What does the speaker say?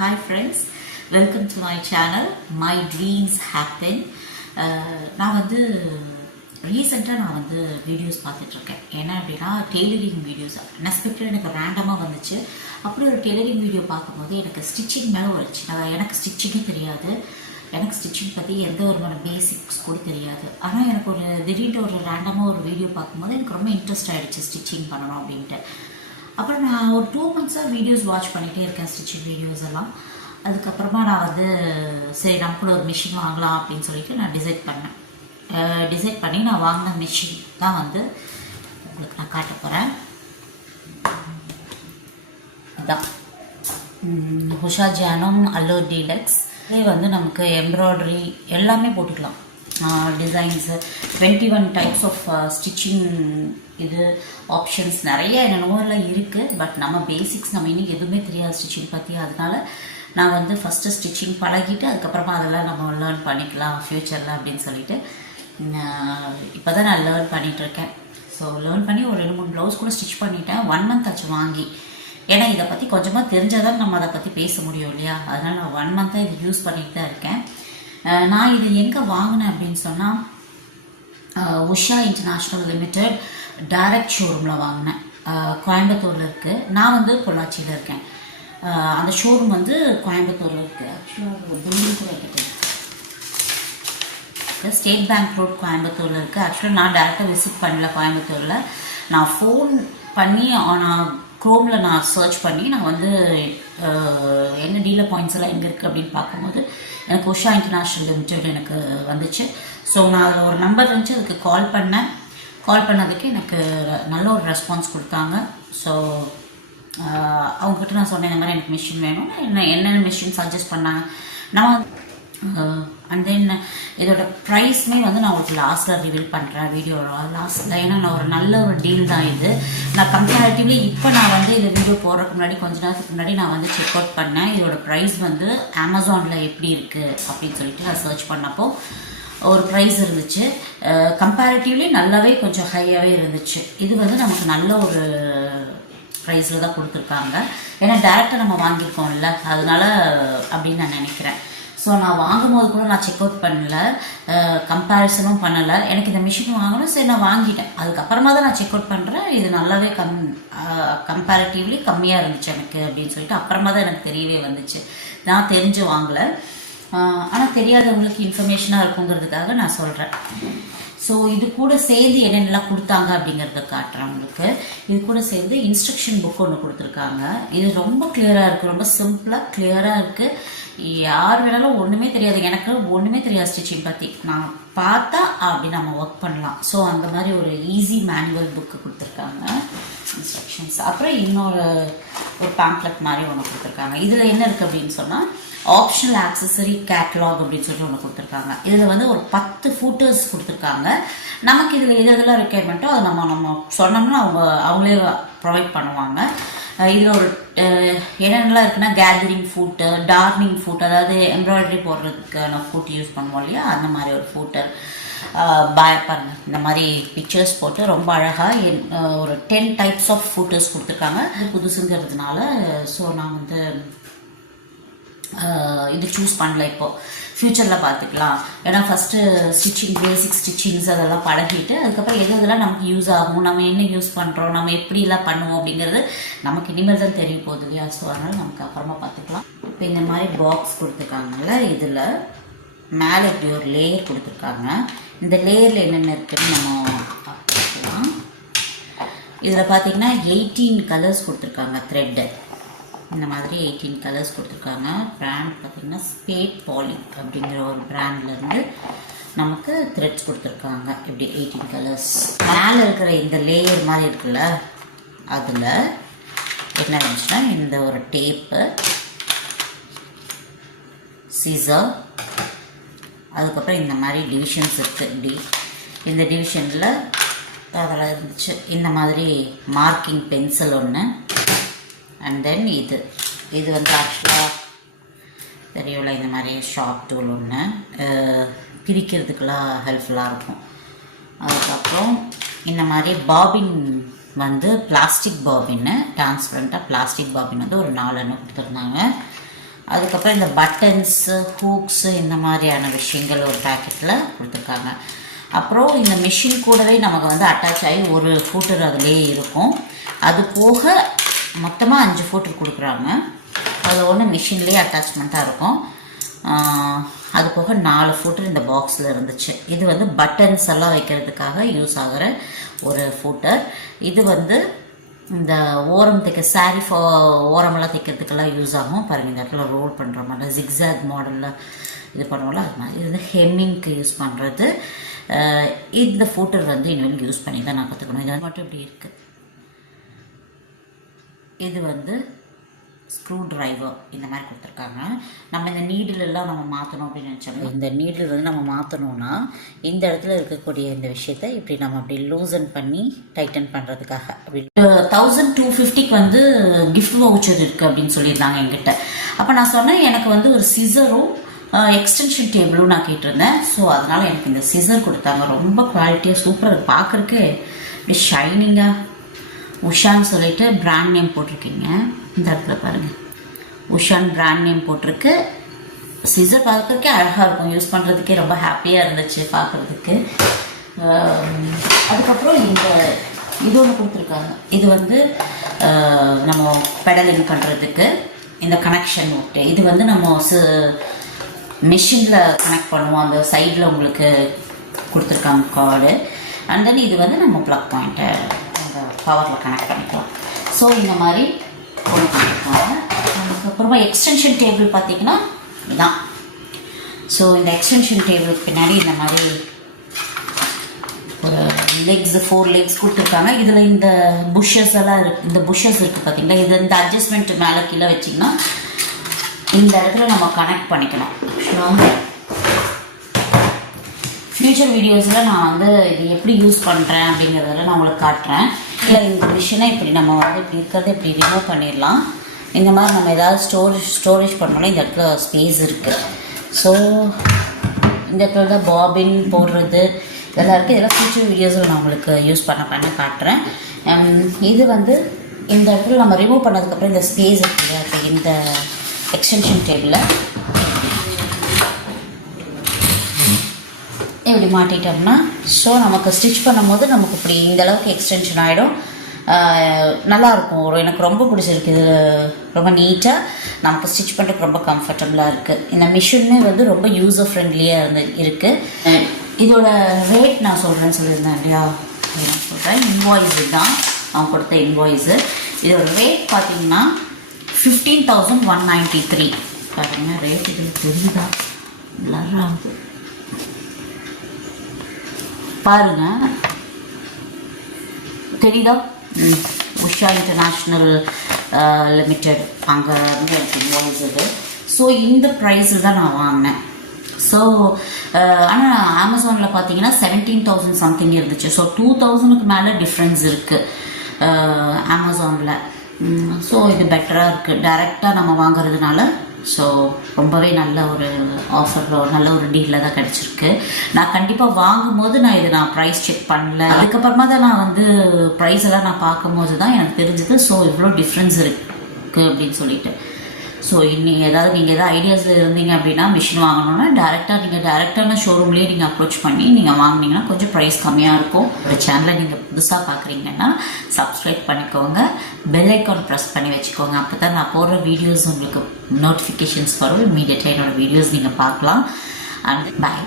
Hi friends, welcome to my channel. My dreams happen. நான் வந்து ரீசெண்டாக நான் வந்து வீடியோஸ் பார்த்துட்ருக்கேன். என்ன அப்படின்னா டெய்லரிங் வீடியோஸ் அன்எக்ஸ்பெக்டட் எனக்கு ரேண்டமாக வந்துச்சு. அப்படி ஒரு டெய்லரிங் வீடியோ பார்க்கும்போது எனக்கு ஸ்டிச்சிங் மேலே ஒரு எனக்கு ஸ்டிச்சிங்கே தெரியாது. எனக்கு ஸ்டிச்சிங் பற்றி எந்த ஒரு பேசிக்ஸ் கூட தெரியாது. ஆனால் எனக்கு ஒரு திடீர்னு ஒரு ரேண்டமாக ஒரு வீடியோ பார்க்கும்போது எனக்கு ரொம்ப இன்ட்ரெஸ்ட் ஆகிடுச்சு ஸ்டிச்சிங் பண்ணணும் அப்படின்ட்டு. அப்புறம் நான் ஒரு 2 monthஸாக வீடியோஸ் வாட்ச் பண்ணிகிட்டே இருக்கேன், ஸ்டிச்சிங் வீடியோஸ் எல்லாம். அதுக்கப்புறமா நான் வந்து சரி நம்ம கூட ஒரு மிஷின் வாங்கலாம் அப்படின்னு சொல்லிட்டு நான் டிசைட் பண்ணி நான் வாங்கின மிஷின் தான் வந்து உங்களுக்கு நான் காட்ட போகிறேன். அதான் உஷா ஜானம் அல்லோர் டீலக்ஸ். இதே வந்து நமக்கு எம்ப்ராய்டரி எல்லாமே போட்டுக்கலாம். டிசைன்ஸு 21 டைப்ஸ் ஆஃப் ஸ்டிச்சிங் இது ஆப்ஷன்ஸ் நிறைய என்னென்னவோ எல்லாம் இருக்குது. பட் நம்ம பேசிக்ஸ் நம்ம இன்னும் எதுவுமே தெரியாது ஸ்டிச்சிங் பற்றி. அதனால நான் வந்து ஃபஸ்ட்டு ஸ்டிச்சிங் பழகிட்டு அதுக்கப்புறமா அதெல்லாம் நம்ம லேர்ன் பண்ணிக்கலாம் ஃப்யூச்சரில் அப்படின்னு சொல்லிட்டு இப்போ தான் நான் லேர்ன் பண்ணிகிட்ருக்கேன். ஸோ லேர்ன் பண்ணி ஒரு 2-3 ப்ளவுஸ் கூட ஸ்டிச் பண்ணிட்டேன். 1 month ஆச்சு வாங்கி. ஏன்னா இதை பற்றி கொஞ்சமாக தெரிஞ்சாதான் நம்ம அதை பற்றி பேச முடியும் இல்லையா. அதனால் நான் 1 month இது யூஸ் பண்ணிட்டு தான் இருக்கேன். நான் இது எங்கே வாங்கினேன் அப்படின்னு சொன்னால் உஷா இன்டர்நேஷ்னல் லிமிடெட் டைரக்ட் ஷோரூமில் வாங்கினேன். கோயம்புத்தூரில் இருக்குது. நான் வந்து பொள்ளாச்சியில் இருக்கேன். அந்த ஷோரூம் வந்து கோயம்புத்தூரில் இருக்குது. ஆக்சுவலாக பில்டிங் கூட இருக்குது. ஸ்டேட் பேங்க் ரோட் கோயம்புத்தூரில் இருக்குது. ஆக்சுவலாக நான் டேரெக்டாக விசிட் பண்ணல கோயம்புத்தூரில். நான் ஃபோன் பண்ணி நான் க்ரோமில் நான் சர்ச் பண்ணி நான் வந்து என்ன டீலர் பாயிண்ட்ஸ் எல்லாம் எங்கே இருக்குது அப்படின்னு பார்க்கும்போது எனக்கு உஷா இன்டர்நேஷ்னல் லிமிடெட் எனக்கு வந்துச்சு. ஸோ நான் அதில் ஒரு நம்பர் இருந்துச்சு, அதுக்கு கால் பண்ணதுக்கு எனக்கு நல்ல ஒரு ரெஸ்பான்ஸ் கொடுத்தாங்க. ஸோ அவங்ககிட்ட நான் சொன்னேன் இந்த மாதிரி எனக்கு மிஷின் வேணும், என்னென்ன மிஷின் சஜஸ்ட் பண்ணாங்க. நான் அண்ட் தென் இதோட ப்ரைஸ்மே வந்து நான் உங்களுக்கு லாஸ்ட்டில் ரிவீல் பண்ணுறேன் வீடியோ லாஸ்ட்டில். ஏன்னா நான் ஒரு நல்ல ஒரு டீல் தான் இது. நான் கம்பேரிட்டிவ்லி இப்போ நான் வந்து இந்த வீடியோ போடுறதுக்கு முன்னாடி கொஞ்ச நேரத்துக்கு முன்னாடி நான் வந்து செக் அவுட் பண்ணேன். இதோட ப்ரைஸ் வந்து அமேசானில் எப்படி இருக்குது அப்படின்னு சொல்லிட்டு நான் சர்ச் பண்ணப்போ ஒரு ப்ரைஸ் இருந்துச்சு. கம்பேரிட்டிவ்லி நல்லாவே கொஞ்சம் ஹையாகவே இருந்துச்சு. இது வந்து நமக்கு நல்ல ஒரு ப்ரைஸில் தான் கொடுத்துருக்காங்க. ஏன்னா டேரெக்டாக நம்ம வாங்கியிருக்கோம்ல, அதனால அப்படின்னு நான் நினைக்கிறேன். ஸோ நான் வாங்கும் போது கூட நான் செக் அவுட் பண்ணல, கம்பேரிசனும் பண்ணலை. எனக்கு இந்த மிஷின் வாங்கணும், சரி நான் வாங்கிட்டேன். அதுக்கப்புறமா தான் நான் செக் அவுட் பண்ணுறேன். இது நல்லாவே கம்பேரிட்டிவ்லி கம்மியாக இருந்துச்சு எனக்கு அப்படின்னு சொல்லிட்டு அப்புறமா தான் எனக்கு தெரியவே வந்துச்சு. நான் தெரிஞ்சு வாங்கலை, ஆனால் தெரியாதவங்களுக்கு இன்ஃபர்மேஷனாக இருக்குங்கிறதுக்காக நான் சொல்கிறேன். ஸோ இது கூட சேர்ந்து என்னென்னலாம் கொடுத்தாங்க அப்படிங்கிறத காட்டுறேன் உங்களுக்கு. இது கூட சேர்ந்து இன்ஸ்ட்ரக்ஷன் புக் ஒன்று கொடுத்துருக்காங்க. இது ரொம்ப கிளியராக இருக்குது, ரொம்ப சிம்பிளாக கிளியராக இருக்குது. யார் வேணாலும் ஒன்றுமே தெரியாது, எனக்கு ஒன்றுமே தெரியாது ஸ்டிச்சிங் பற்றி, நான் பார்த்தா அப்படி நம்ம ஒர்க் பண்ணலாம். ஸோ அந்த மாதிரி ஒரு ஈஸி மேனுவல் புக்கு கொடுத்துருக்காங்க, இன்ஸ்ட்ரக்ஷன்ஸ். அப்புறம் இன்னொரு பேம்ப்ளெட் மாதிரி ஒன்று கொடுத்துருக்காங்க. இதில் என்ன இருக்குது அப்படின்னு சொன்னால் ஆப்ஷனல் ஆக்சசரி கேட்லாக் அப்படின்னு சொல்லிட்டு ஒன்று கொடுத்துருக்காங்க. இதில் வந்து ஒரு 10 ஃபூட்டர்ஸ் கொடுத்துருக்காங்க. நமக்கு இதில் எதெல்லாம் ரெக்யர்மெண்ட்டோ அதை நம்ம சொன்னோம்னா அவங்களே ப்ரொவைட் பண்ணுவாங்க. இதில் ஒரு என்னென்னலாம் இருக்குன்னா கேதரிங் ஃபூட்டு, டார்னிங் ஃபூட், அதாவது எம்ப்ராய்டரி போடுறதுக்கான ஃபூட் யூஸ் பண்ணுவோம் இல்லையா, அந்த மாதிரி ஒரு ஃபூட்டர், பாருங்க இந்த மாதிரி பிக்சர்ஸ் போட்டு ரொம்ப அழகாக ஒரு 10 டைப்ஸ் ஆஃப் ஃபூட்டர்ஸ் கொடுத்துருக்காங்க. இது புதுசுங்கிறதுனால ஸோ நான் வந்து இது சூஸ் பண்ணல. இப்போது ஃப்யூச்சரில் பார்த்துக்கலாம். ஏன்னா ஃபஸ்ட்டு ஸ்டிச்சிங் பேசிக் ஸ்டிச்சிங்ஸ் அதெல்லாம் பழகிட்டு அதுக்கப்புறம் எதெல்லாம் நமக்கு யூஸ் ஆகும், நம்ம என்ன யூஸ் பண்ணுறோம், நம்ம எப்படிலாம் பண்ணுவோம் அப்படிங்கிறது நமக்கு இனிமேல் தான் தெரிய போகுது இல்லையா. ஸோ அதனால் நமக்கு அப்புறமா பார்த்துக்கலாம். இப்போ இந்த மாதிரி பாக்ஸ் கொடுத்துருக்காங்கல்ல, இதில் மேலே இப்படி ஒரு லேயர் கொடுத்துருக்காங்க. இந்த லேயரில் என்னென்ன இருக்குதுன்னு நம்ம பார்த்துக்கலாம். இதில் பார்த்தீங்கன்னா 18 கலர்ஸ் கொடுத்துருக்காங்க. த்ரெட்டு இந்த மாதிரி 18 கலர்ஸ் கொடுத்துருக்காங்க. பிராண்ட் பார்த்திங்கன்னா ஸ்பேட் பாலி அப்படிங்கிற ஒரு பிராண்ட்லேருந்து நமக்கு த்ரெட்ஸ் கொடுத்துருக்காங்க. இப்படி 18 கலர்ஸ். மேலே இருக்கிற இந்த லேயர் மாதிரி இருக்குல்ல, அதில் என்ன இருந்துச்சுன்னா இந்த ஒரு டேப்பு, சிசர், அதுக்கப்புறம் இந்த மாதிரி டிவிஷன்ஸ் இருக்குது. இப்படி இந்த டிவிஷனில் அதெல்லாம் இருந்துச்சு. இந்த மாதிரி மார்க்கிங் பென்சில் ஒன்று, அண்ட் தென் இது வந்து ஆக்சுவலாக தெரியல, இந்த மாதிரி ஷார்ப் டூல் ஒன்று பிரிக்கிறதுக்கெல்லாம் ஹெல்ப்ஃபுல்லாக இருக்கும். அதுக்கப்புறம் இந்த மாதிரி பாபின் வந்து பிளாஸ்டிக் பாபின்னு, டிரான்ஸ்பரண்ட்டாக பிளாஸ்டிக் பாபின் வந்து ஒரு 4 கொடுத்துருந்தாங்க. அதுக்கப்புறம் இந்த பட்டன்ஸு ஹூக்ஸு இந்த மாதிரியான விஷயங்கள் ஒரு பேக்கெட்டில் கொடுத்துருக்காங்க. அப்புறம் இந்த மிஷின் கூடவே நமக்கு வந்து அட்டாச் ஆகி ஒரு ஃபூட்டர் அதிலே இருக்கும். அது போக மொத்தமாக 5 ஃபூட்டர் கொடுக்குறாங்க. அது ஒன்று மிஷின்லேயே அட்டாச்மெண்ட்டாக இருக்கும். அது போக 4 ஃபூட்டர் இந்த பாக்ஸில் இருந்துச்சு. இது வந்து பட்டன்ஸ் எல்லாம் வைக்கிறதுக்காக யூஸ் ஆகிற ஒரு ஃபூட்டர். இது வந்து இந்த ஓரம் தைக்க சாரீ ஓரமெல்லாம் தைக்கிறதுக்கெல்லாம் யூஸ் ஆகும். பாருங்கள், இந்த இடத்துல ரோல் பண்ணுற மாதிரி ஜிக்ஸாக் மாடலில் இது பண்ணுவோம்ல, அது மாதிரி. இது வந்து ஹெம்மிங்க்கு யூஸ் பண்ணுறது. இந்த ஃபூட்டர் வந்து இனிமேல் யூஸ் பண்ணி தான் நான் கற்றுக்கணும். இது மட்டும் இப்படி இருக்குது. இது வந்து ஸ்க்ரூ ட்ரைவர் இந்த மாதிரி கொடுத்துருக்காங்க. நம்ம இந்த நீடிலெல்லாம் நம்ம மாற்றணும் அப்படின்னு நினச்சோம்னா, இந்த நீடில் வந்து நம்ம மாற்றணுன்னா இந்த இடத்துல இருக்கக்கூடிய இந்த விஷயத்தை இப்படி நம்ம அப்படி லூசன் பண்ணி டைட்டன் பண்ணுறதுக்காக. அப்படி 1250 வந்து கிஃப்ட் வவுச்சர் இருக்குது அப்படின்னு சொல்லியிருந்தாங்க என்கிட்ட. அப்போ நான் சொன்னேன், எனக்கு வந்து ஒரு சிசரும் எக்ஸ்டென்ஷன் டேபிளும் நான் கேட்டிருந்தேன். ஸோ அதனால் எனக்கு இந்த சிசர் கொடுத்தாங்க. ரொம்ப குவாலிட்டியாக சூப்பராக பார்க்குறக்கு இப்படி ஷைனிங்காக. உஷான்னு சொல்லிட்டு பிராண்ட் நேம் போட்டிருக்கீங்க. இந்த இடத்துல பாருங்கள், உஷான் பிராண்ட் நேம் போட்டிருக்கு. சிசர் பார்க்குறதுக்கே அழகாக இருக்கும், யூஸ் பண்ணுறதுக்கே ரொம்ப ஹாப்பியாக இருந்துச்சு பார்க்குறதுக்கு. அதுக்கப்புறம் இது ஒன்று கொடுத்துருக்காங்க. இது வந்து நம்ம பெடலிங் பண்ணுறதுக்கு இந்த கனெக்ஷன் ஓகே. இது வந்து நம்ம மிஷினில் கனெக்ட் பண்ணுவோம். அந்த சைடில் உங்களுக்கு கொடுத்துருக்காங்க கார்டு. அண்ட் தென் இது வந்து நம்ம ப்ளக் பாயிண்ட்டை அந்த பவரில் கனெக்ட் பண்ணிக்கலாம். ஸோ இந்த மாதிரி கொண்டு பண்ணியிருக்காங்க. அதுக்கப்புறமா எக்ஸ்டென்ஷன் டேபிள் பார்த்திங்கன்னா இதுதான். ஸோ இந்த எக்ஸ்டென்ஷன் டேபிளுக்கு பின்னாடி இந்த மாதிரி ஒரு லெக்ஸ் 4 லெக்ஸ் கொடுத்துருக்காங்க. இதில் இந்த புஷ்ஷஸ் எல்லாம் இருக்குது. இந்த புஷ்ஷஸ் இருக்குது பார்த்தீங்களா, இது இந்த அட்ஜஸ்ட்மெண்ட் மேலே கீழே வச்சிங்கன்னா இந்த இடத்துல நம்ம கனெக்ட் பண்ணிக்கலாம். ஃப்யூச்சர் வீடியோஸில் நான் வந்து இது எப்படி யூஸ் பண்ணுறேன் அப்படிங்கிறதெல்லாம் நான் உங்களுக்கு காட்டுறேன். இல்லை இந்த மிஷினை இப்படி நம்ம வந்து இப்படி இருக்கிறத இப்படி ரிமூவ் பண்ணிடலாம். இந்த மாதிரி நம்ம ஏதாவது ஸ்டோரேஜ் பண்ணோன்னா இந்த இடத்துல ஸ்பேஸ் இருக்குது. ஸோ இந்த இடத்துல தான் பாபின் போடுறது இதெல்லாம் இருக்குது. இதெல்லாம் ஃப்யூச்சர் வீடியோஸில் நான் உங்களுக்கு யூஸ் பண்ண காட்டுறேன். இது வந்து இந்த இடத்துல நம்ம ரிமூவ் பண்ணதுக்கப்புறம் இந்த ஸ்பேஸ் இருக்குது இந்த எக்ஸ்டென்ஷன் டேபிளில் இப்படி மாட்டிட்டோம்னா, ஸோ நமக்கு ஸ்டிச் பண்ணும்போது நமக்கு இப்படி இந்தளவுக்கு எக்ஸ்டென்ஷன் ஆகிடும். நல்லாயிருக்கும். எனக்கு ரொம்ப பிடிச்சிருக்கு. இது ரொம்ப நீட்டாக நமக்கு ஸ்டிச் பண்ணுறதுக்கு ரொம்ப கம்ஃபர்டபுளாக இருக்குது. இந்த மிஷினுமே வந்து ரொம்ப யூஸர் ஃப்ரெண்ட்லியாக இருக்குது. இதோட ரேட் நான் சொல்கிறேன்னு சொல்லியிருந்தேன் இல்லையா, நான் சொல்கிறேன். இன்வாய்ஸு தான் அவங்க கொடுத்த இன்வாய்ஸு. இதோட ரேட் பார்த்தீங்கன்னா 15,193. பார்த்தீங்கன்னா ரேட் இதில் தெரியுதா, நல்லா பாருங்க, தெரியுதா? உஷா இன்டர்நேஷ்னல் லிமிடெட் அங்கே இருந்து எனக்கு இன்வாய்ஸ் இது. ஸோ இந்த ப்ரைஸில் தான் நான் வாங்கினேன். ஸோ ஆனால் அமேசானில் பார்த்தீங்கன்னா 17,000 சம்திங் இருந்துச்சு. ஸோ 2,000க்கு மேலே டிஃப்ரென்ஸ் இருக்குது அமேசானில். ஸோ இது பெட்டராக இருக்குது டைரெக்டாக நம்ம வாங்குறதுனால. ஸோ ரொம்பவே நல்ல ஒரு ஆஃபரில் நல்ல ஒரு டீலில் தான் கிடச்சிருக்கு. நான் கண்டிப்பாக வாங்கும்போது நான் ப்ரைஸ் செக் பண்ணல. அதுக்கப்புறமா தான் நான் வந்து ப்ரைஸ் எல்லாம் நான் பார்க்கும்போது தான் எனக்கு தெரிஞ்சது. ஸோ இவ்வளோ டிஃப்ரென்ஸ் இருக்குது அப்படின்னு சொல்லிட்டு. ஸோ நீங்கள் ஏதாவது ஐடியாஸில் இருந்தீங்க அப்படின்னா மிஷின் வாங்கணுன்னா நீங்கள் டேரெக்டான ஷோரூம்லேயே நீங்கள் அப்ரோச் பண்ணி நீங்கள் வாங்கினீங்கன்னா கொஞ்சம் ப்ரைஸ் கம்மியாக இருக்கும். ஒரு சேனலை நீங்கள் புதுசாக பார்க்குறீங்கன்னா சப்ஸ்கிரைப் பண்ணிக்கோங்க, பெல் ஐக்கான் ப்ரெஸ் பண்ணி வச்சுக்கோங்க. அப்போ தான் நான் போடுற வீடியோஸ் உங்களுக்கு நோட்டிஃபிகேஷன்ஸ் வரும். இமீடியட்டாக என்னோடய வீடியோஸ் நீங்கள் பார்க்கலாம். அண்ட் பாய்.